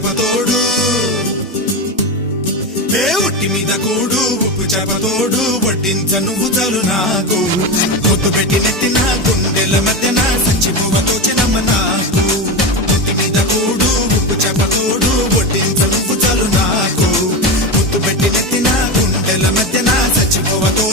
చేపతోడు ఏ ఒట్టి మీద కూడు ఉప్పు చేపతోడు వడ్డించ నువ్వు చాలు నాకు పొద్దు పెట్టి నెత్తిన గుండెల మధ్యన సచ్చిపోవతో చినమ్మ నాకు ఒట్టి మీద కూడు ఉప్పు చేపతోడు వడ్డించ నువ్వు చాలు నాకు పొద్దు పెట్టి నెత్తిన గుండెల మధ్యన సచ్చిపోవతో